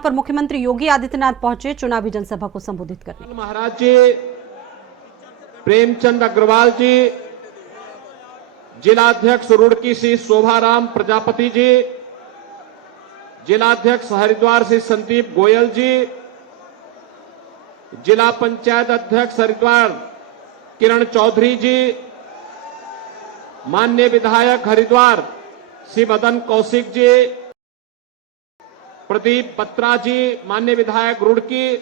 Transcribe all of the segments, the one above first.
पर मुख्यमंत्री योगी आदित्यनाथ पहुंचे चुनावी जनसभा को संबोधित करने। महाराज जी, प्रेमचंद अग्रवाल जी, जिलाध्यक्ष रुड़की श्री शोभाराम प्रजापति जी, जिलाध्यक्ष हरिद्वार श्री संदीप गोयल जी, जिला पंचायत अध्यक्ष हरिद्वार किरण चौधरी जी, माननीय विधायक हरिद्वार श्री मदन कौशिक जी, प्रदीप बत्रा जी, माननीय विधायक रुड़की,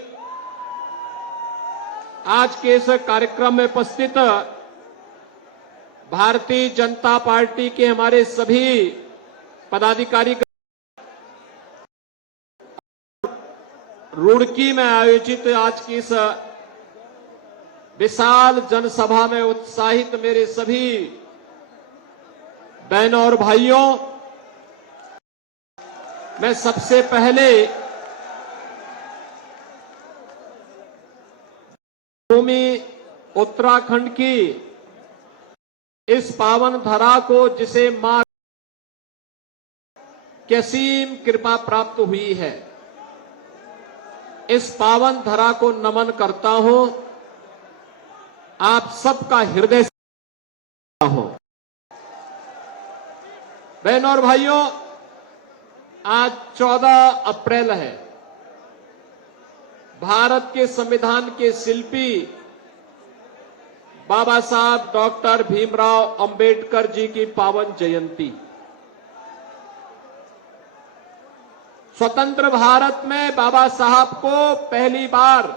आज के इस कार्यक्रम में उपस्थित भारतीय जनता पार्टी के हमारे सभी पदाधिकारी, रुड़की में आयोजित आज की इस विशाल जनसभा में उत्साहित मेरे सभी बहनों और भाइयों, मैं सबसे पहले भूमि उत्तराखंड की इस पावन धरा को, जिसे मां की असीम कृपा प्राप्त हुई है, इस पावन धरा को नमन करता हूं। आप सबका हृदय से हूं। बहनों और भाइयों, आज 14 अप्रैल है। भारत के संविधान के शिल्पी बाबा साहब डॉक्टर भीमराव अंबेडकर जी की पावन जयंती। स्वतंत्र भारत में बाबा साहब को पहली बार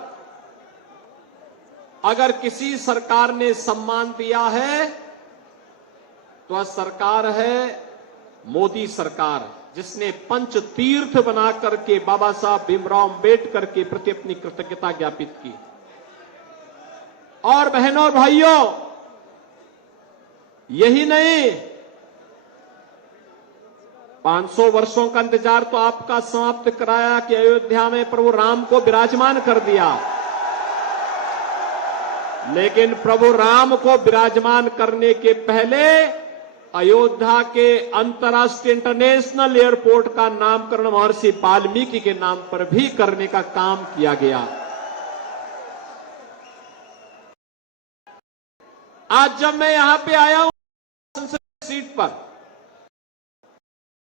अगर किसी सरकार ने सम्मान दिया है तो वह सरकार है मोदी सरकार, जिसने पंच तीर्थ बना करके बाबा साहब भीमराव अंबेडकर के प्रति अपनी कृतज्ञता ज्ञापित की। और बहनों और भाइयों, यही नहीं, 500 वर्षों का इंतजार तो आपका समाप्त कराया कि अयोध्या में प्रभु राम को विराजमान कर दिया, लेकिन प्रभु राम को विराजमान करने के पहले अयोध्या के अंतर्राष्ट्रीय इंटरनेशनल एयरपोर्ट का नामकरण महर्षि वाल्मीकि के नाम पर भी करने का काम किया गया। आज जब मैं यहां पे आया हूं संसद सीट पर,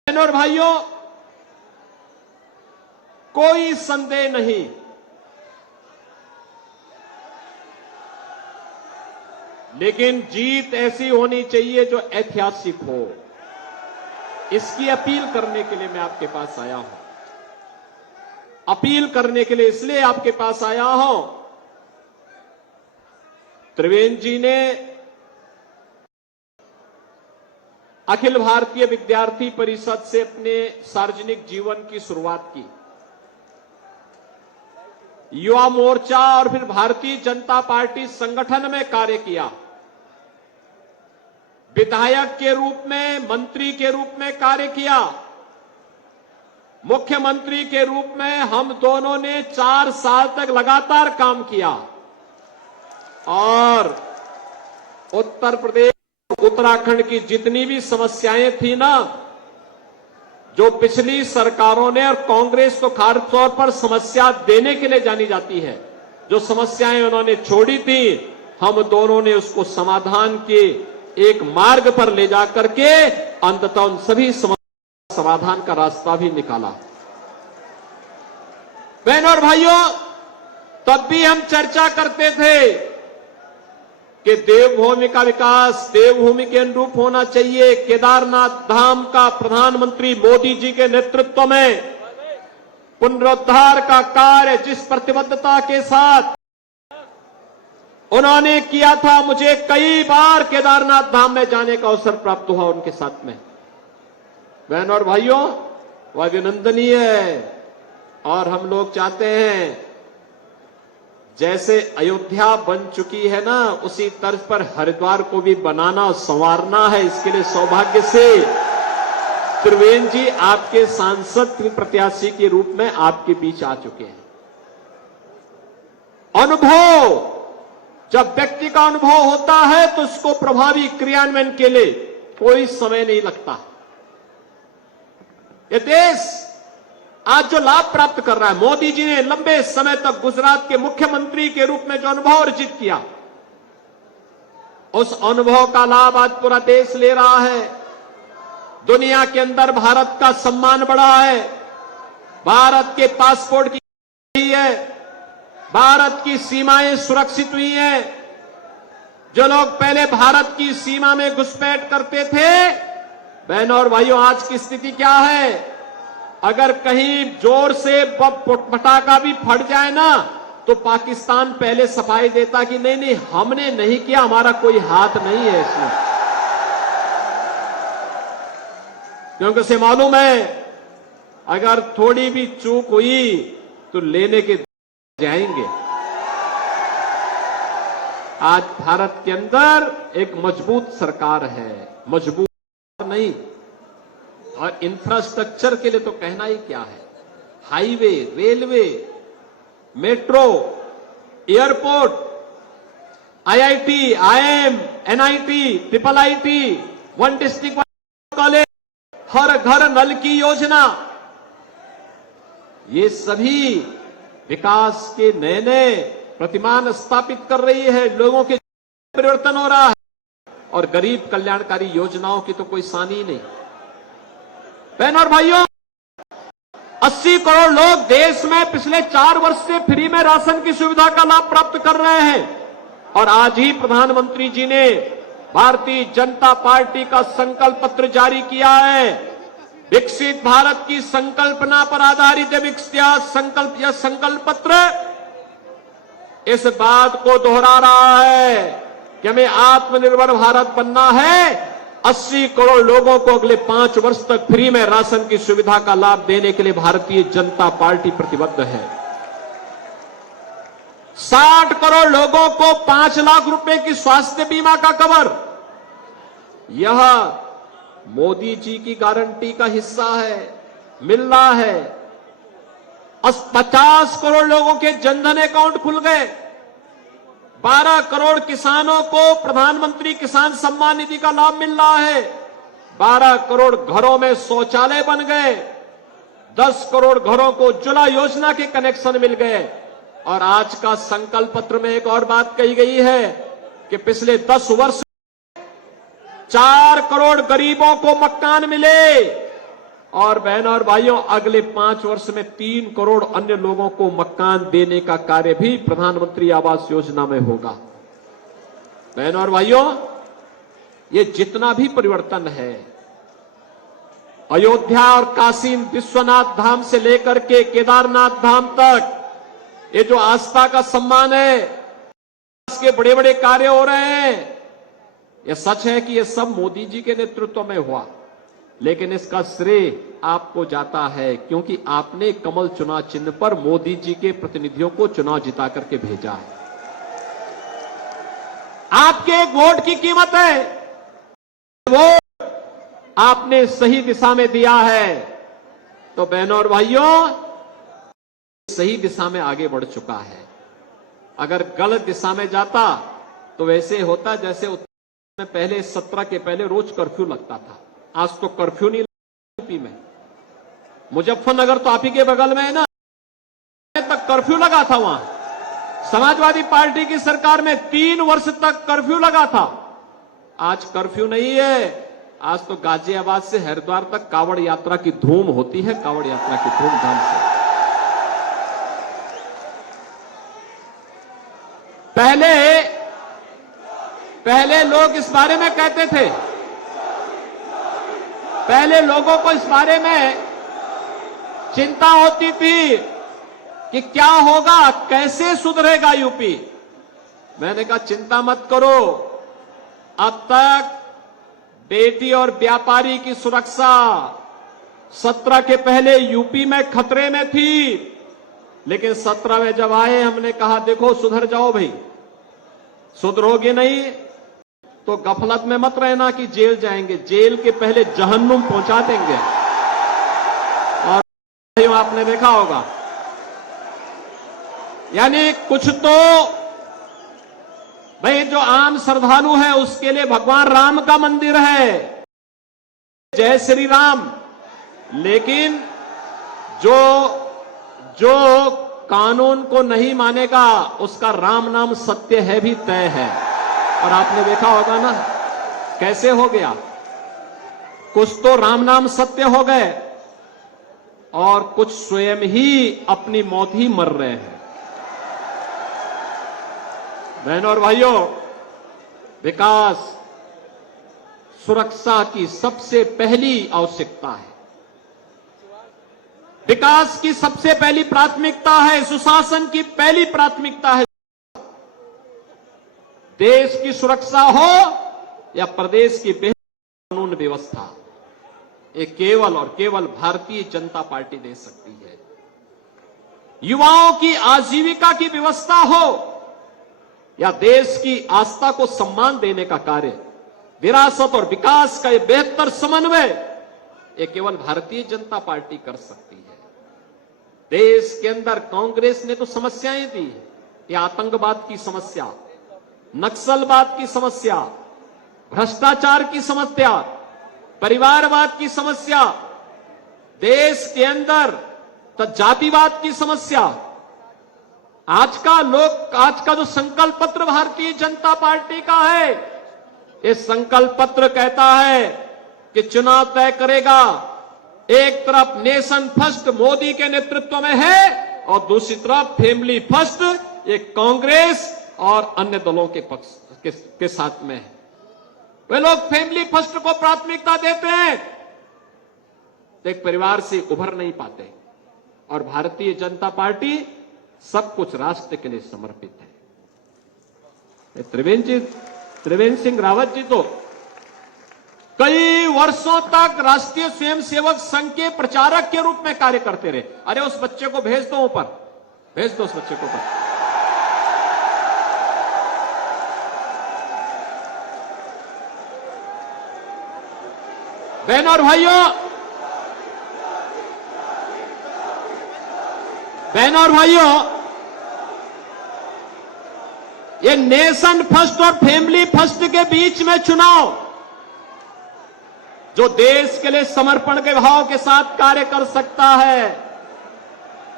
बहनों और भाइयों, कोई संदेह नहीं, लेकिन जीत ऐसी होनी चाहिए जो ऐतिहासिक हो। इसकी अपील करने के लिए मैं आपके पास आया हूं। अपील करने के लिए इसलिए आपके पास आया हूं, त्रिवेंद्र जी ने अखिल भारतीय विद्यार्थी परिषद से अपने सार्वजनिक जीवन की शुरुआत की। युवा मोर्चा और फिर भारतीय जनता पार्टी संगठन में कार्य किया। विधायक के रूप में, मंत्री के रूप में कार्य किया। मुख्यमंत्री के रूप में हम दोनों ने 4 साल तक लगातार काम किया। और उत्तर प्रदेश, उत्तराखंड की जितनी भी समस्याएं थी ना, जो पिछली सरकारों ने और कांग्रेस को खास तौर पर समस्या देने के लिए जानी जाती है, जो समस्याएं उन्होंने छोड़ी थी, हम दोनों ने उसको समाधान के एक मार्ग पर ले जाकर के अंततः उन सभी समस्या समाधान का रास्ता भी निकाला। बहनों और भाइयों, तब भी हम चर्चा करते थे कि देवभूमि का विकास देवभूमि के अनुरूप होना चाहिए। केदारनाथ धाम का प्रधानमंत्री मोदी जी के नेतृत्व में पुनरुद्धार का कार्य जिस प्रतिबद्धता के साथ उन्होंने किया था, मुझे कई बार केदारनाथ धाम में जाने का अवसर प्राप्त हुआ उनके साथ में। बहनों और भाइयों, वह अभिनंदनीय है। और हम लोग चाहते हैं जैसे अयोध्या बन चुकी है ना, उसी तर्ज पर हरिद्वार को भी बनाना और संवारना है। इसके लिए सौभाग्य से त्रिवेंद्र जी आपके सांसद प्रत्याशी के रूप में आपके बीच आ चुके हैं। अनुभव, जब व्यक्ति का अनुभव होता है तो उसको प्रभावी क्रियान्वयन के लिए कोई समय नहीं लगता। ये देश आज जो लाभ प्राप्त कर रहा है, मोदी जी ने लंबे समय तक गुजरात के मुख्यमंत्री के रूप में जो अनुभव अर्जित किया, उस अनुभव का लाभ आज पूरा देश ले रहा है। दुनिया के अंदर भारत का सम्मान बढ़ा है, भारत के पासपोर्ट की है, भारत की सीमाएं सुरक्षित हुई हैं। जो लोग पहले भारत की सीमा में घुसपैठ करते थे, बहनों और भाइयों, आज की स्थिति क्या है? अगर कहीं जोर से पटाखा भी फट जाए ना, तो पाकिस्तान पहले सफाई देता कि नहीं नहीं, हमने नहीं किया, हमारा कोई हाथ नहीं है इसमें। क्योंकि उसे मालूम है अगर थोड़ी भी चूक हुई तो लेने के जाएंगे। आज भारत के अंदर एक मजबूत सरकार है, मजबूत नहीं, और इंफ्रास्ट्रक्चर के लिए तो कहना ही क्या है। Highway, railway, metro, airport, IIT, IIM, NIT, triple IT, one district college, हर घर नल की योजना, ये सभी विकास के नए नए प्रतिमान स्थापित कर रही है। लोगों के परिवर्तन हो रहा है, और गरीब कल्याणकारी योजनाओं की तो कोई सानी ही नहीं। बहनों और भाइयों, 80 करोड़ लोग देश में पिछले 4 वर्ष से फ्री में राशन की सुविधा का लाभ प्राप्त कर रहे हैं। और आज ही प्रधानमंत्री जी ने भारतीय जनता पार्टी का संकल्प पत्र जारी किया है। विकसित भारत की संकल्पना पर आधारित यह संकल्प पत्र इस बात को दोहरा रहा है कि हमें आत्मनिर्भर भारत बनना है। 80 करोड़ लोगों को अगले 5 वर्ष तक फ्री में राशन की सुविधा का लाभ देने के लिए भारतीय जनता पार्टी प्रतिबद्ध है। 60 करोड़ लोगों को 5 लाख रुपए की स्वास्थ्य बीमा का कवर, यह मोदी जी की गारंटी का हिस्सा है, मिल रहा है। 50 करोड़ लोगों के जनधन अकाउंट खुल गए। 12 करोड़ किसानों को प्रधानमंत्री किसान सम्मान निधि का लाभ मिल रहा है। 12 करोड़ घरों में शौचालय बन गए। 10 करोड़ घरों को उज्ज्वला योजना के कनेक्शन मिल गए। और आज का संकल्प पत्र में एक और बात कही गई है कि पिछले 10 वर्ष 4 करोड़ गरीबों को मकान मिले, और बहनों और भाइयों, अगले 5 वर्ष में 3 करोड़ अन्य लोगों को मकान देने का कार्य भी प्रधानमंत्री आवास योजना में होगा। बहनों और भाइयों, ये जितना भी परिवर्तन है, अयोध्या और काशी विश्वनाथ धाम से लेकर के केदारनाथ धाम तक, ये जो आस्था का सम्मान है, इसके बड़े बड़े कार्य हो रहे हैं। यह सच है कि यह सब मोदी जी के नेतृत्व में हुआ, लेकिन इसका श्रेय आपको जाता है, क्योंकि आपने कमल चुनाव चिन्ह पर मोदी जी के प्रतिनिधियों को चुनाव जिता करके भेजा है। आपके एक वोट की कीमत है, वोट आपने सही दिशा में दिया है। तो बहनों और भाइयों, सही दिशा में आगे बढ़ चुका है। अगर गलत दिशा में जाता तो वैसे होता जैसे उत्तर में पहले 17 के पहले रोज कर्फ्यू लगता था। आज तो कर्फ्यू नहीं यूपी में। मुजफ्फरनगर तो आप ही के बगल में है ना, तक कर्फ्यू लगा था। वहां समाजवादी पार्टी की सरकार में 3 वर्ष तक कर्फ्यू लगा था। आज कर्फ्यू नहीं है। आज तो गाजियाबाद से हरिद्वार तक कावड़ यात्रा की धूम होती है, कावड़ यात्रा की धूमधाम से। पहले लोग इस बारे में कहते थे, पहले लोगों को इस बारे में चिंता होती थी कि क्या होगा, कैसे सुधरेगा यूपी। मैंने कहा चिंता मत करो, अब तक बेटी और व्यापारी की सुरक्षा 17 के पहले यूपी में खतरे में थी, लेकिन 17 में जब आए हमने कहा देखो सुधर जाओ भाई, सुधरोगे नहीं तो गफलत में मत रहना कि जेल जाएंगे, जेल के पहले जहन्नुम पहुंचा देंगे। और आपने देखा होगा, यानी कुछ तो भाई जो आम श्रद्धालु है उसके लिए भगवान राम का मंदिर है, जय श्री राम, लेकिन जो कानून को नहीं मानेगा उसका राम नाम सत्य है भी तय है। और आपने देखा होगा ना कैसे हो गया, कुछ तो राम नाम सत्य हो गए और कुछ स्वयं ही अपनी मौत ही मर रहे हैं। बहनों और भाइयों, विकास सुरक्षा की सबसे पहली आवश्यकता है, विकास की सबसे पहली प्राथमिकता है, सुशासन की पहली प्राथमिकता है। देश की सुरक्षा हो या प्रदेश की बेहतर कानून व्यवस्था, ये केवल और केवल भारतीय जनता पार्टी दे सकती है। युवाओं की आजीविका की व्यवस्था हो या देश की आस्था को सम्मान देने का कार्य, विरासत और विकास का ये बेहतर समन्वय, ये केवल भारतीय जनता पार्टी कर सकती है। देश के अंदर कांग्रेस ने तो समस्याएं दी, ये आतंकवाद की समस्या, नक्सलवाद की समस्या, भ्रष्टाचार की समस्या, परिवारवाद की समस्या, देश के अंदर तो जातिवाद की समस्या। आज का जो संकल्प पत्र भारतीय जनता पार्टी का है, ये संकल्प पत्र कहता है कि चुनाव तय करेगा, एक तरफ नेशन फर्स्ट मोदी के नेतृत्व में है और दूसरी तरफ फैमिली फर्स्ट ये कांग्रेस और अन्य दलों के पक्ष के साथ में है। वे लोग फैमिली फर्स्ट को प्राथमिकता देते हैं, एक परिवार से उभर नहीं पाते, और भारतीय जनता पार्टी सब कुछ राष्ट्र के लिए समर्पित है। त्रिवेंद्र सिंह रावत जी तो कई वर्षों तक राष्ट्रीय स्वयंसेवक संघ के प्रचारक के रूप में कार्य करते रहे। अरे उस बच्चे को भेज दो ऊपर, भेज दो उस बच्चे को ऊपर। बहनों और भाइयों, ये नेशन फर्स्ट और फैमिली फर्स्ट के बीच में चुनाव, जो देश के लिए समर्पण के भाव के साथ कार्य कर सकता है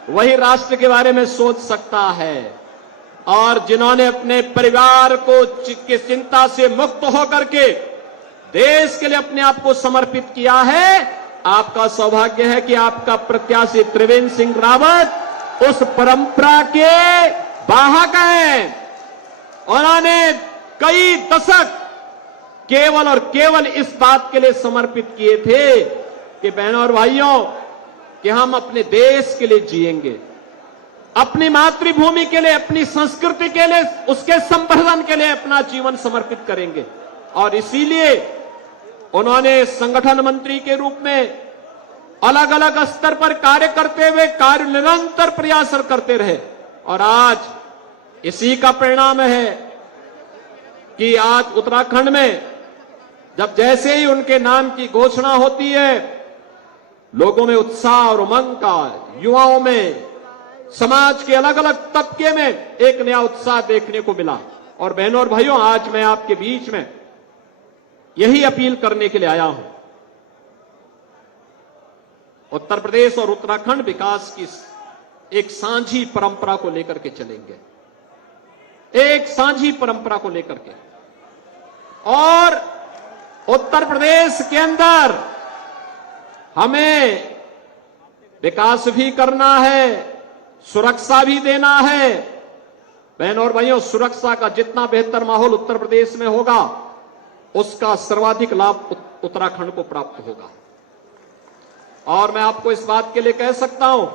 वही राष्ट्र के बारे में सोच सकता है। और जिन्होंने अपने परिवार को की चिंता से मुक्त होकर के देश के लिए अपने आप को समर्पित किया है, आपका सौभाग्य है कि आपका प्रत्याशी त्रिवेंद्र सिंह रावत उस परंपरा के वाहक हैं। उन्होंने कई दशक केवल और केवल इस बात के लिए समर्पित किए थे कि बहनों और भाइयों, कि हम अपने देश के लिए जिएंगे, अपनी मातृभूमि के लिए, अपनी संस्कृति के लिए, उसके संवर्धन के लिए अपना जीवन समर्पित करेंगे। और इसीलिए उन्होंने संगठन मंत्री के रूप में अलग अलग स्तर पर कार्य करते हुए निरंतर प्रयास करते रहे। और आज इसी का परिणाम है कि आज उत्तराखंड में जब जैसे ही उनके नाम की घोषणा होती है, लोगों में उत्साह और उमंग का, युवाओं में, समाज के अलग अलग तबके में एक नया उत्साह देखने को मिला। और बहनों और भाइयों, आज मैं आपके बीच में यही अपील करने के लिए आया हूं, उत्तर प्रदेश और उत्तराखंड विकास की एक साझी परंपरा को लेकर के चलेंगे, एक साझी परंपरा को लेकर के। और उत्तर प्रदेश के अंदर हमें विकास भी करना है, सुरक्षा भी देना है। बहनों और भाइयों, सुरक्षा का जितना बेहतर माहौल उत्तर प्रदेश में होगा, उसका सर्वाधिक लाभ उत्तराखंड को प्राप्त होगा। और मैं आपको इस बात के लिए कह सकता हूं,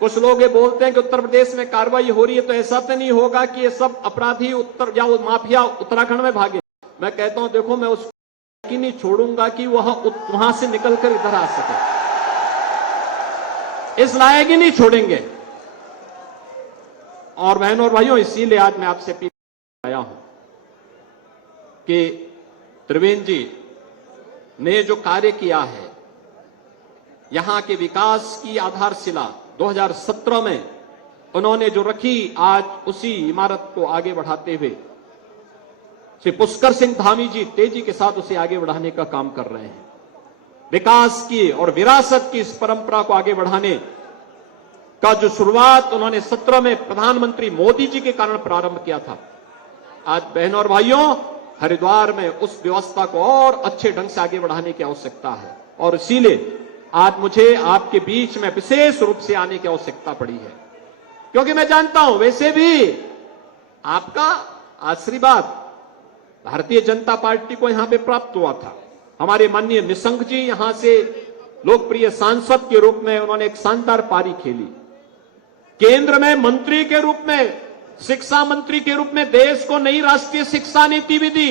कुछ लोग ये बोलते हैं कि उत्तर प्रदेश में कार्रवाई हो रही है, तो ऐसा तो नहीं होगा कि ये सब अपराधी माफिया उत्तराखंड में भागे। मैं कहता हूं, देखो, मैं उसको नहीं छोड़ूंगा कि वहां से निकलकर इधर आ सके, इस लायक ही नहीं छोड़ेंगे। और बहनों और भाइयों, इसीलिए आज मैं आपसे अपील आया हूं कि त्रिवेंद्र जी ने जो कार्य किया है, यहां के विकास की आधारशिला 2017 में उन्होंने जो रखी, आज उसी इमारत को आगे बढ़ाते हुए श्री पुष्कर सिंह धामी जी तेजी के साथ उसे आगे बढ़ाने का काम कर रहे हैं। विकास की और विरासत की इस परंपरा को आगे बढ़ाने का जो शुरुआत उन्होंने 17 में प्रधानमंत्री मोदी जी के कारण प्रारंभ किया था, आज बहनों और भाइयों हरिद्वार में उस व्यवस्था को और अच्छे ढंग से आगे बढ़ाने की आवश्यकता है। और इसीलिए आज मुझे आपके बीच में विशेष रूप से आने की आवश्यकता पड़ी है, क्योंकि मैं जानता हूं वैसे भी आपका आशीर्वाद भारतीय जनता पार्टी को यहां पे प्राप्त हुआ था। हमारे माननीय निशंक जी यहां से लोकप्रिय सांसद के रूप में उन्होंने एक शानदार पारी खेली। केंद्र में मंत्री के रूप में, शिक्षा मंत्री के रूप में देश को नई राष्ट्रीय शिक्षा नीति भी दी।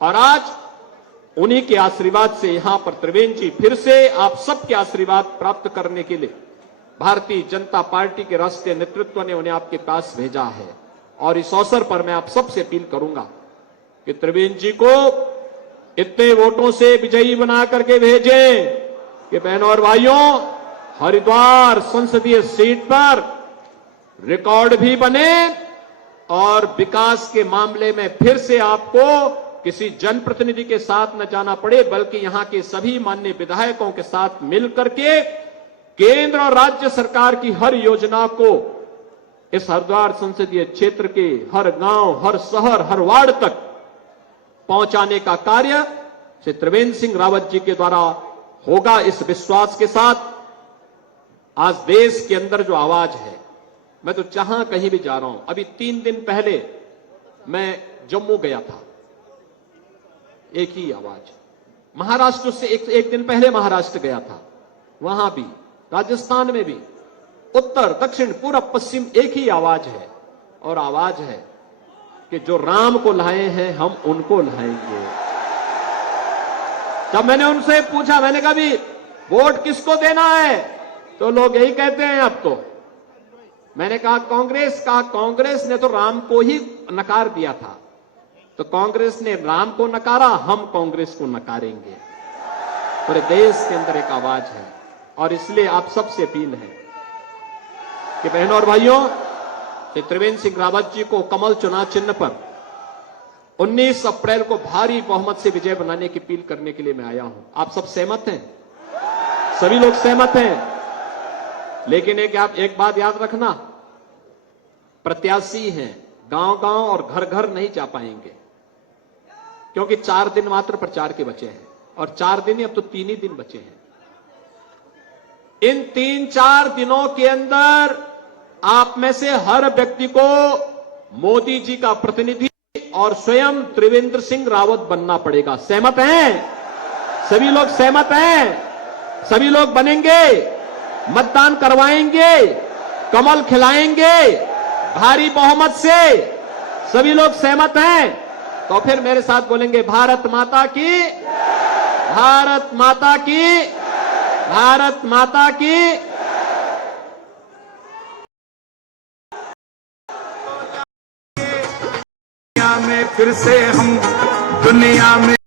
और आज उन्हीं के आशीर्वाद से यहां पर त्रिवेंद्र जी फिर से आप सबके आशीर्वाद प्राप्त करने के लिए भारतीय जनता पार्टी के राष्ट्रीय नेतृत्व ने उन्हें आपके पास भेजा है। और इस अवसर पर मैं आप सबसे अपील करूंगा कि त्रिवेंद्र जी को इतने वोटों से विजयी बना करके भेजें कि बहनों और भाइयों हरिद्वार संसदीय सीट पर रिकॉर्ड भी बने और विकास के मामले में फिर से आपको किसी जनप्रतिनिधि के साथ न जाना पड़े, बल्कि यहां के सभी माननीय विधायकों के साथ मिलकर के केंद्र और राज्य सरकार की हर योजना को इस हरिद्वार संसदीय क्षेत्र के हर गांव, हर शहर, हर वार्ड तक पहुंचाने का कार्य श्री त्रिवेंद्र सिंह रावत जी के द्वारा होगा। इस विश्वास के साथ आज देश के अंदर जो आवाज है, मैं तो जहां कहीं भी जा रहा हूं, अभी 3 दिन पहले मैं जम्मू गया था, एक ही आवाज। महाराष्ट्र से एक दिन पहले महाराष्ट्र गया था, वहां भी, राजस्थान में भी, उत्तर दक्षिण पूरब पश्चिम एक ही आवाज है। और आवाज है कि जो राम को लाए हैं हम उनको लाएंगे। जब मैंने उनसे पूछा, मैंने कहा भी वोट किसको देना है, तो लोग यही कहते हैं अब तो। मैंने कहा कांग्रेस ने तो राम को ही नकार दिया था, तो कांग्रेस ने राम को नकारा, हम कांग्रेस को नकारेंगे। पूरे देश के अंदर एक आवाज है। और इसलिए आप सबसे अपील है कि बहनों और भाइयों श्री त्रिवेंद्र सिंह रावत जी को कमल चुनाव चिन्ह पर 19 अप्रैल को भारी बहुमत से विजय बनाने की अपील करने के लिए मैं आया हूं। आप सब सहमत हैं? सभी लोग सहमत हैं? लेकिन एक बात याद रखना, प्रत्याशी हैं, गांव-गांव और घर-घर नहीं जा पाएंगे, क्योंकि 4 दिन मात्र प्रचार के बचे हैं। और 4 दिन, अब तो 3 ही दिन बचे हैं। इन 3-4 दिनों के अंदर आप में से हर व्यक्ति को मोदी जी का प्रतिनिधि और स्वयं त्रिवेंद्र सिंह रावत बनना पड़ेगा। सहमत हैं? सभी लोग सहमत हैं? सभी लोग बनेंगे, मतदान करवाएंगे, कमल खिलाएंगे भारी बहुमत से। सभी लोग सहमत हैं? तो फिर मेरे साथ बोलेंगे, भारत माता की, भारत माता की, भारत माता की। दुनिया में फिर से हम दुनिया में